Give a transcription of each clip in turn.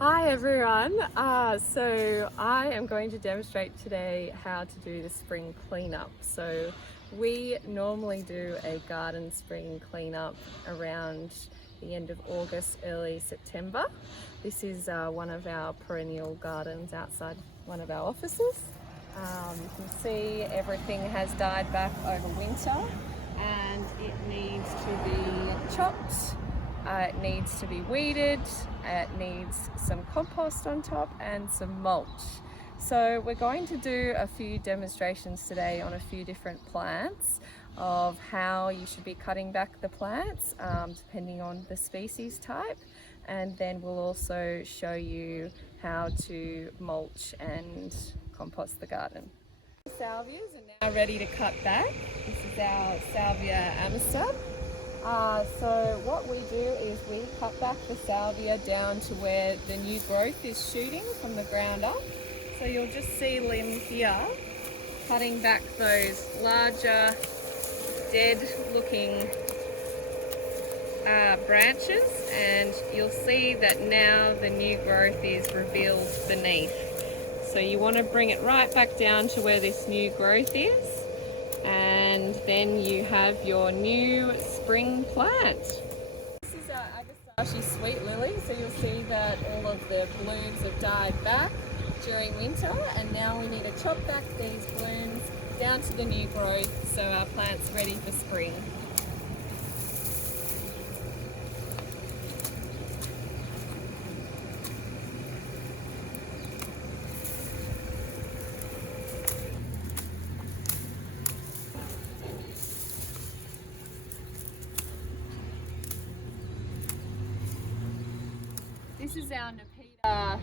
Hi everyone. So I am going to demonstrate today how to do the spring cleanup. So we normally do a garden spring cleanup around the end of August, early September. This is one of our perennial gardens outside one of our offices. You can see everything has died back over winter and it needs to be chopped, it needs to be weeded, it needs some compost on top and some mulch. So we're going to do a few demonstrations today on a few different plants of how you should be cutting back the plants depending on the species type, and then we'll also show you how to mulch and compost the garden. Salvias are now ready to cut back. This is our Salvia amistad. So what we do is we cut back the salvia down to where the new growth is shooting from the ground up. So you'll just see Lynn here cutting back those larger dead looking branches, and you'll see that now the new growth is revealed beneath. So you want to bring it right back down to where this new growth is, and then you have your new spring plant. This is our Agastache sweet lily, so you'll see that all of the blooms have died back during winter, and now we need to chop back these blooms down to the new growth so our plant's ready for spring. This is our Nepeta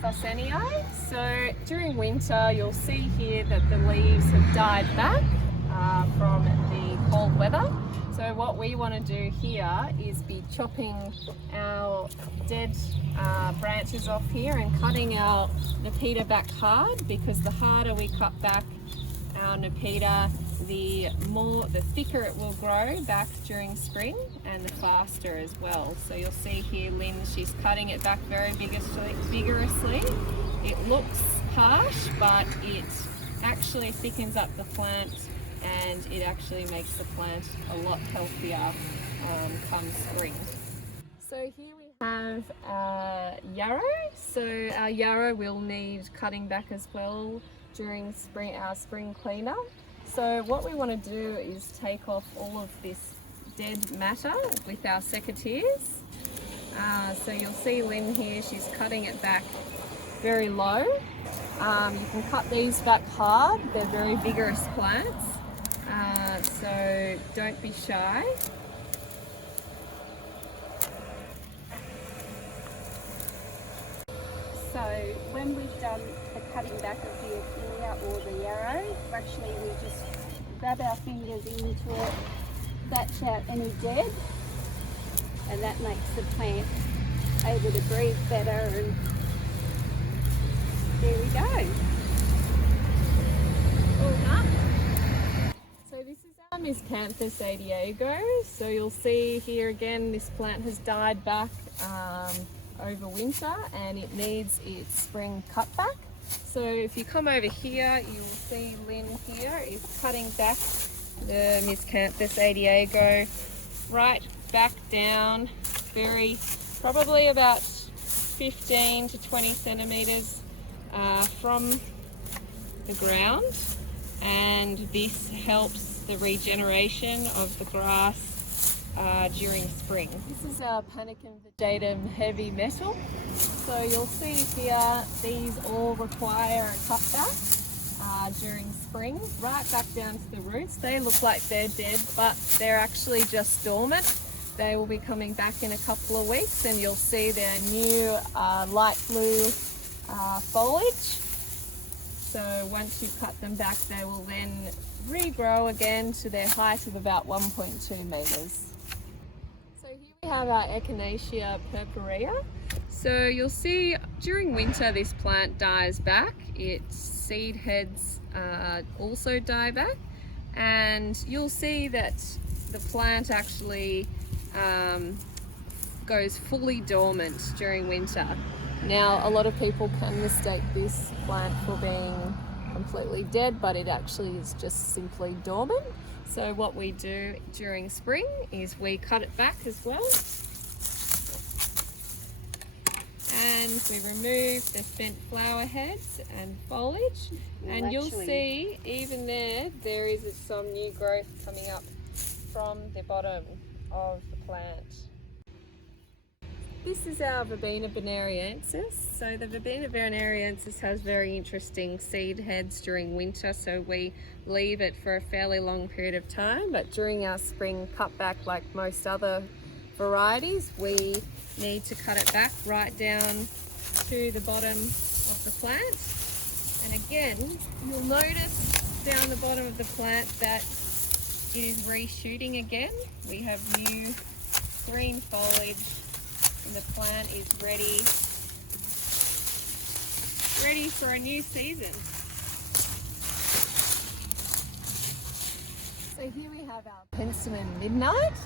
Phocaenii. So during winter you'll see here that the leaves have died back from the cold weather. So what we want to do here is be chopping our dead branches off here and cutting our Nepeta back hard, because the harder we cut back our Nepeta, the thicker it will grow back during spring, and the faster as well. So you'll see here Lynn, she's cutting it back very vigorously. It looks harsh, but it actually thickens up the plant, and it actually makes the plant a lot healthier come spring. So here we have yarrow. So our yarrow will need cutting back as well during our spring cleanup. So what we want to do is take off all of this dead matter with our secateurs. So you'll see Lynn here, she's cutting it back very low. You can cut these back hard, they're very vigorous plants, so don't be shy. So when we've done the cutting back of the Achillea or the yarrow, actually we just grab our fingers into it, batch out any dead, and that makes the plant able to breathe better, and there we go. All done. So this is our Miscanthus adiego. So you'll see here again, this plant has died back over winter and it needs its spring cutback. So if you come over here, you'll see Lynn here is cutting back the Miscanthus adiego right back down, probably about 15 to 20 centimeters from the ground, and this helps the regeneration of the grass during spring. This is our Panicum vegetum heavy metal. So you'll see here these all require a cutback during spring, right back down to the roots. They look like they're dead, but they're actually just dormant. They will be coming back in a couple of weeks, and you'll see their new light blue foliage. So once you cut them back, they will then regrow again to their height of about 1.2 meters. So here we have our Echinacea purpurea. So you'll see during winter this plant dies back. Its seed heads also die back, and you'll see that the plant actually goes fully dormant during winter. Now, a lot of people can mistake this plant for being completely dead, but it actually is just simply dormant. So what we do during spring is we cut it back as well. And we remove the spent flower heads and foliage. And you'll see even there is some new growth coming up from the bottom of the plant. This is our Verbena bonariensis. So the Verbena bonariensis has very interesting seed heads during winter, so we leave it for a fairly long period of time, but during our spring cutback, like most other varieties, we need to cut it back right down to the bottom of the plant. And again, you'll notice down the bottom of the plant that it is reshooting again. We have new green foliage and the plant is ready for a new season. So here we have our Penstemon Midnight.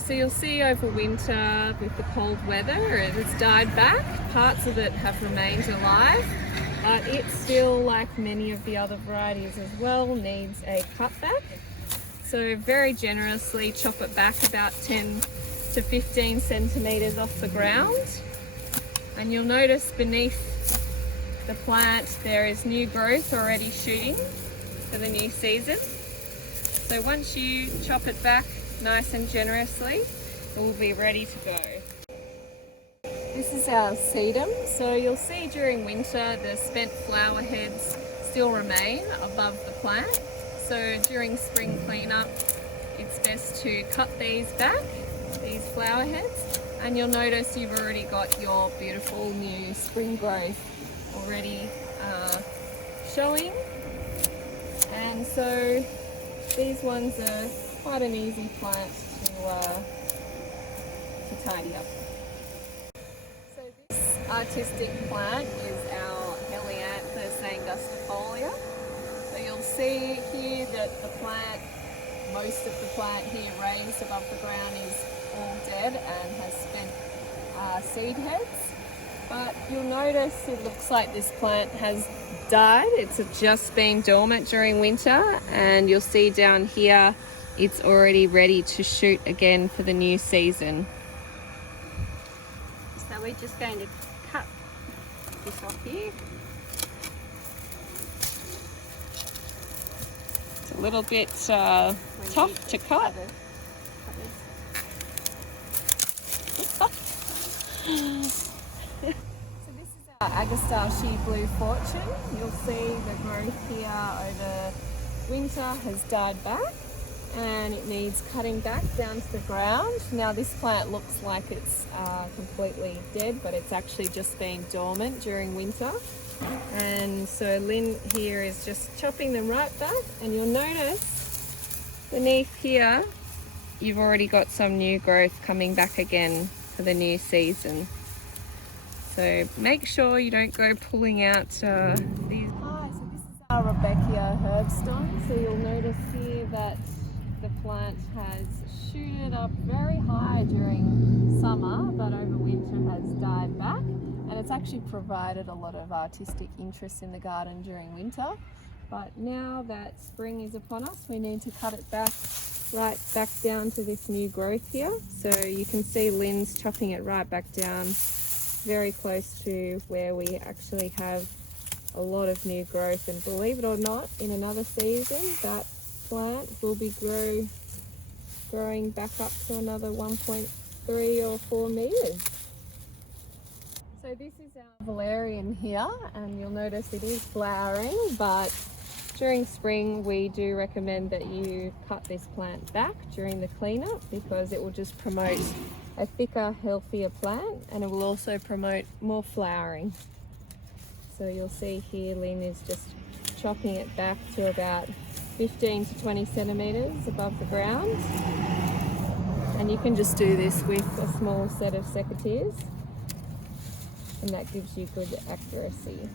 So you'll see over winter with the cold weather it has died back. Parts of it have remained alive, but it still, like many of the other varieties as well, needs a cutback. So very generously chop it back about 10 to 15 centimeters off the ground, and you'll notice beneath the plant there is new growth already shooting for the new season. So once you chop it back nice and generously, it will be ready to go. This is our sedum. So you'll see during winter the spent flower heads still remain above the plant. So during spring cleanup, it's best to cut these back, these flower heads, and you'll notice you've already got your beautiful new spring growth already showing. And so these ones are quite an easy plant to tidy up. So this artistic plant is our Helianthus angustifolia. So you'll see here that the plant, most of the plant here raised above the ground is all dead and has spent seed heads. But you'll notice it looks like this plant has died. It's just been dormant during winter, and you'll see down here it's already ready to shoot again for the new season. So we're just going to cut this off here. It's a little bit tough to cut. So this is our Agastache Blue Fortune. You'll see the growth here over winter has died back and it needs cutting back down to the ground. Now this plant looks like it's completely dead, but it's actually just been dormant during winter. And so Lynn here is just chopping them right back, and you'll notice beneath here you've already got some new growth coming back again for the new season. So make sure you don't go pulling out these. Hi, so this is our Rebecca herbstone. So you'll notice here that the plant has shooted up very high during summer, but over winter has died back. And it's actually provided a lot of artistic interest in the garden during winter. But now that spring is upon us, we need to cut it back, right back down to this new growth here. So you can see Lynn's chopping it right back down, very close to where we actually have a lot of new growth. And believe it or not, in another season, that plant will be growing back up to another 1.3 or 4 meters. So this is our valerian here, and you'll notice it is flowering, but during spring we do recommend that you cut this plant back during the cleanup, because it will just promote a thicker, healthier plant, and it will also promote more flowering. So you'll see here Lynn is just chopping it back to about 15 to 20 centimeters above the ground, and you can just do this with a small set of secateurs, and that gives you good accuracy.